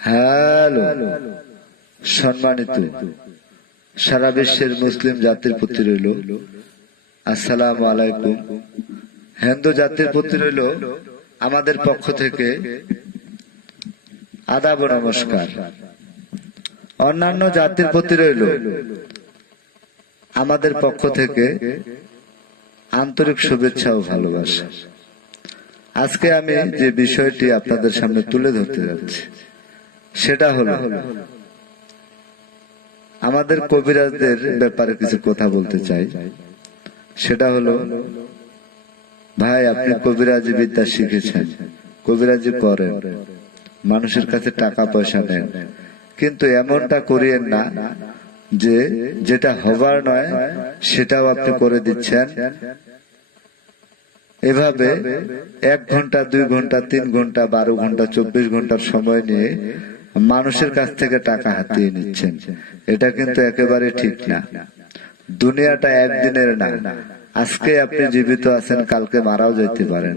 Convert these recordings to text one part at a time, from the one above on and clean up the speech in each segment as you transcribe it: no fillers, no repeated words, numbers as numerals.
Hello, সম্মানিত সারা বিশ্বের মুসলিম জাতির প্রতি রইল আসসালামু আলাইকুম। হিন্দু জাতির প্রতি রইল আমাদের পক্ষ থেকে আদাব ও নমস্কার। অন্যান্য জাতির প্রতি রইল আমাদের পক্ষ থেকে আন্তরিক শুভেচ্ছা ও ভালোবাসা। আজকে আমি যে বিষয়টি আপনাদের সামনে তুলে ধরতে যাচ্ছি সেটা হলো আমাদের কবিরাজদের ব্যাপারে কিছু কথা বলতে চাই। সেটা হলো, ভাই আপনি কবিরাজি বিদ্যা শিখেছেন, কবিরাজি করেন, মানুষের কাছে টাকা পয়সা নেন, কিন্তু এমনটা করিয়েন না যে যেটা হবার নয় সেটাও আপনি করে দিচ্ছেন। এভাবে 1 ঘন্টা 2 ঘন্টা 3 ঘন্টা 12 ঘন্টা 24 ঘন্টার সময় নিয়ে মানুষের কাছ থেকে টাকা হাতিয়ে নিচ্ছেন। এটা কিন্তু একেবারে ঠিক না। দুনিয়াটা একদিনের না। আজকে আপনি জীবিত আছেন, কালকে মারাও যেতে পারেন।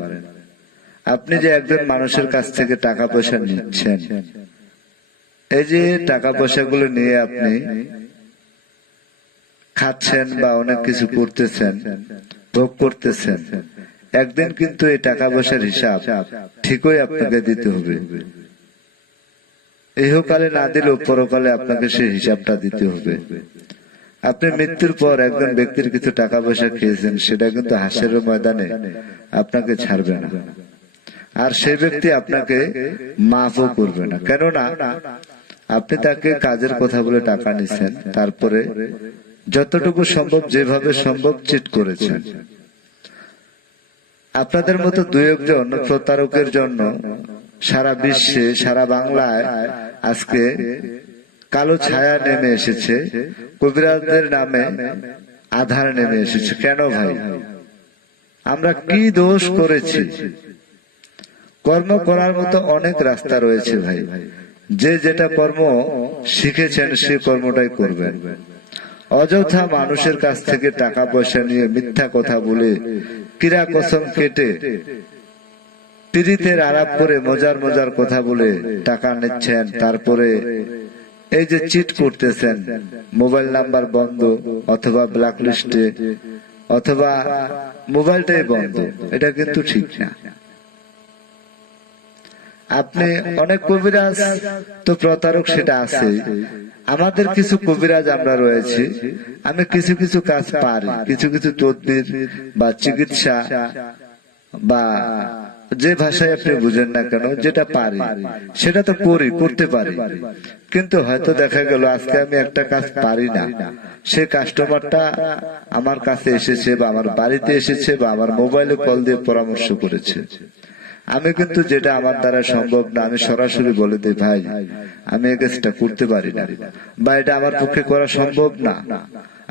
আপনি যে একজন মানুষের কাছ থেকে টাকা পয়সা নিচ্ছেন, এই যে টাকা পয়সাগুলো নিয়ে আপনি খাচ্ছেন বা অনেক কিছু করতেছেন, ভোগ করতেছেন, একদিন কিন্তু এই টাকা পয়সার হিসাব ঠিকই আপনাকে দিতে হবে। ইহকালে না দিলেও পরকালে আপনাকে সেই হিসাবটা দিতে হবে। আপনি মৃত্যুর পর একজন ব্যক্তির কিছু টাকা পয়সা খেয়েছেন, সেটা কিন্তু হাসরের ময়দানে আপনাকে ছাড়বে না, আর সেই ব্যক্তি আপনাকে মাফও করবে না। কেননা আপনি তাকে কাজের কথা বলে টাকা নিছেন, তারপরে যতটুকু সম্ভব যেভাবে সম্ভব চিট করেছেন। আপনাদের মতো 2-1 জন প্রতারকের জন্য সারা বিশ্বে, সারা বাংলায় আজকে কালো ছায়া নেমে এসেছে, কবিরাজদের নামে আধার নেমে এসেছে। কেন ভাই? আমরা কি দোষ করেছি? কর্ম করার মতো অনেক রাস্তা রয়েছে ভাই। যে যেটা কর্ম শিখেছেন সে কর্মটাই করবেন। অযথা মানুষের কাছ থেকে টাকা পয়সা নিয়ে মিথ্যা কথা বলে, কিরা কসম কেটে, পিরিতের আলাপ করে মজার মজার কথা বলে টাকা নিচ্ছেন, তারপরে এই যে চিট করতেছেন, মোবাইল নাম্বার বন্ধ অথবা ব্ল্যাক লিস্টে অথবা মোবাইলটাই বন্ধ, এটা কিন্তু ঠিক না। আপনি অনেক কবিরাজ তো প্রতারক, সেটা আছে। আমাদের কিছু কবিরাজ আমরা রয়েছি, আমি কিছু কিছু কাজ পারি, কিছু কিছু তদবির বা চিকিৎসা বা যে ভাষায় আপনি বুঝেন না কেন, যেটা পারি সেটা তো করতে পারি। কিন্তু হয়তো দেখা গেল আজকে আমি একটা কাজ পারি না, সে কাস্টমারটা আমার কাছে এসেছে বা আমার বাড়িতে এসেছে বা আমার মোবাইলে কল দিয়ে পরামর্শ করেছে। আমি কিন্তু যেটা আমার দ্বারা সম্ভব না, আমি সরাসরি বলে দিই, ভাই আমি এই কাজটা করতে পারি না বা এটা আমার পক্ষে করা সম্ভব না,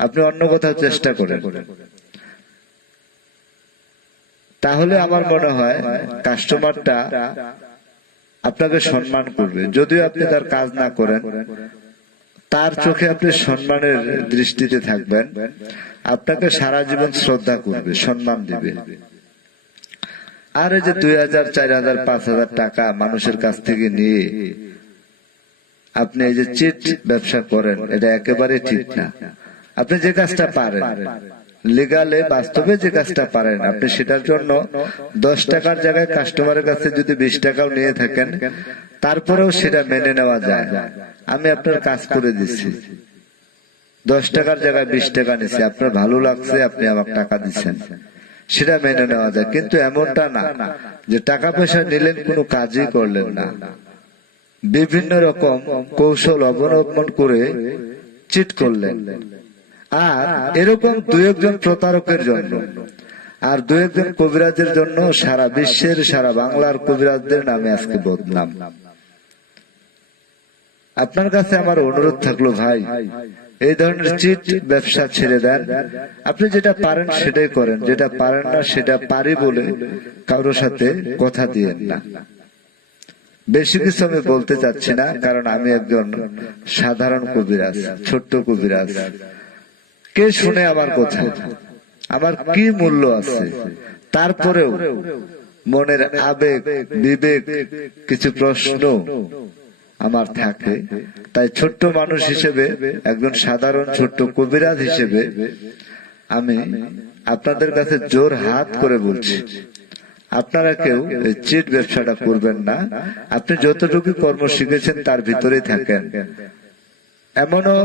আপনি অন্য কোথাও চেষ্টা করেন। তাহলে আমার মনে হয় কাস্টমারটা আপনাকে সম্মান করবে। যদিও আপনি তার কাজ না করেন, তার চোখে আপনি সম্মানের দৃষ্টিতে থাকবেন, আপনাকে সারা জীবন শ্রদ্ধা করবে, সম্মান দিবে। আর এই যে 2000, 4000, 5000 টাকা মানুষের কাছ থেকে নিয়ে আপনি এই যে চিট ব্যবসা করেন, এটা একেবারে ঠিক না। আপনি যে কাজটা পারেন, লিগালে বাস্তবে যে কাজটা পারেন, আপনি সেটার জন্য 10 টাকার জায়গায় কাস্টমারের কাছে যদি 20 টাকাও নিয়ে থাকেন, তারপরেও সেটা মেনে নেওয়া যায়। আমি আপনার কাজ করে দিচ্ছি, 10 টাকার জায়গায় 20 টাকা নিচ্ছি, আপনার ভালো লাগছে, আপনি আমাকে টাকা দিচ্ছেন, সেটা মেনে নেওয়া যায়। কিন্তু এমনটা না যে টাকা পয়সা নিলেন, কোনো কাজই করলেন না, বিভিন্ন রকম কৌশল অবলম্বন করে চিট করলেন। আর এরকম 2-1 জন প্রতারকের জন্য আর 2-1 জন কবিরাজের জন্য সারা বিশ্বের, সারা বাংলার কবিরাজদের নামে আজকে বদনাম। আপনার কাছে আমার অনুরোধ থাকলো, ভাই এই ধরনের চিট ব্যবসা ছেড়ে দেন। আপনি যেটা পারেন সেটাই করেন, যেটা পারেন না সেটা পারি বলে কারোর সাথে কথা দিয়েন না। বেশি কিছু আমি বলতে চাচ্ছি না, কারণ আমি একজন সাধারণ কবিরাজ, ছোট্ট কবিরাজ। কে শুনে আমার কথা? আমার কি মূল্য আছে? তারপরেও মনের আবেগ, বিবেক, কিছু প্রশ্ন আমার থাকে। তাই ছোট্ট মানুষ হিসেবে, একজন সাধারণ ছোট্ট কবিরাজ হিসেবে আমি আপনাদের কাছে জোর হাত করে বলছি, আপনারা কেউ চিট ব্যবসাটা করবেন না। আপনি যতটুকু কর্ম শিখেছেন তার ভিতরেই থাকেন। এমনও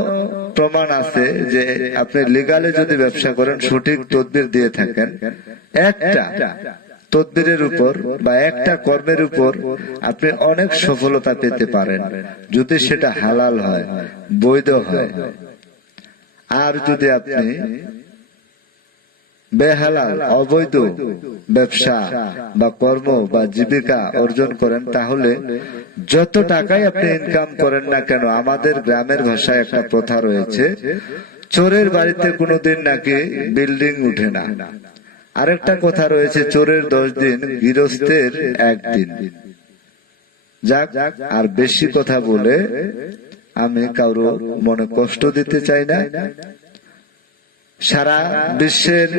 প্রমাণ আছে যে আপনি লিগালে যদি ব্যবসা করেন, সঠিক তদবির দিয়ে থাকেন, একটা তদবিরের উপর বা একটা কর্মের উপর আপনি অনেক সফলতা পেতে পারেন, যদি সেটা হালাল হয়, বৈধ হয়। আর যদি আপনি বেহালাল অবৈধ ব্যবসা বা কর্ম বা জীবিকা অর্জন করেন, তাহলে যত টাকাই আপনি ইনকাম করেন না কেন, আমাদের গ্রামের ভাষায় একটা প্রথা রয়েছে, চোরের বাড়িতে কোনোদিন নাকি বিল্ডিং উঠে না। আরেকটা কথা রয়েছে, চোরের 10 দিন, গৃহস্থের 1 দিন। যাক, আর বেশি কথা বলে আমি কারো মনে কষ্ট দিতে চাই না। সারা বিশ্বের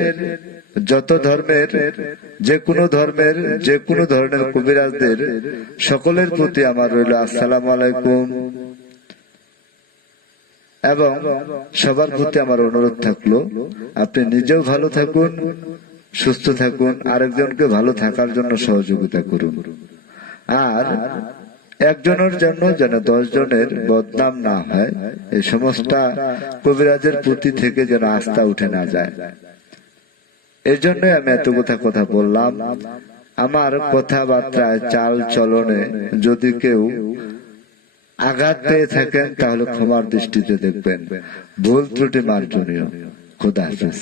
যত ধর্মের, যে কোনো ধর্মের, যে কোনো ধরনের কবিরাজদের সকলের প্রতি আমার রইল আসসালামু আলাইকুম। এবং সবার প্রতি আমার অনুরোধ থাকলো, আপনি নিজেও ভালো থাকুন, সুস্থ থাকুন, আরেকজনকে ভালো থাকার জন্য সহযোগিতা করুন। আর একজনের জন্য যেন 10 জনের বদনাম না হয়, এই সমস্ত কবিরাজের প্রতি থেকে যেন আস্থা উঠে না যায়। এই জন্যই আমি এত কথা বললাম। আমার কথাবার্তায়, চাল চলনে যদি কেউ আঘাত পেয়ে থাকেন, তাহলে ক্ষমার দৃষ্টিতে দেখবেন। ভুল ত্রুটি মার্জনীয়। খোদা হাফেজ।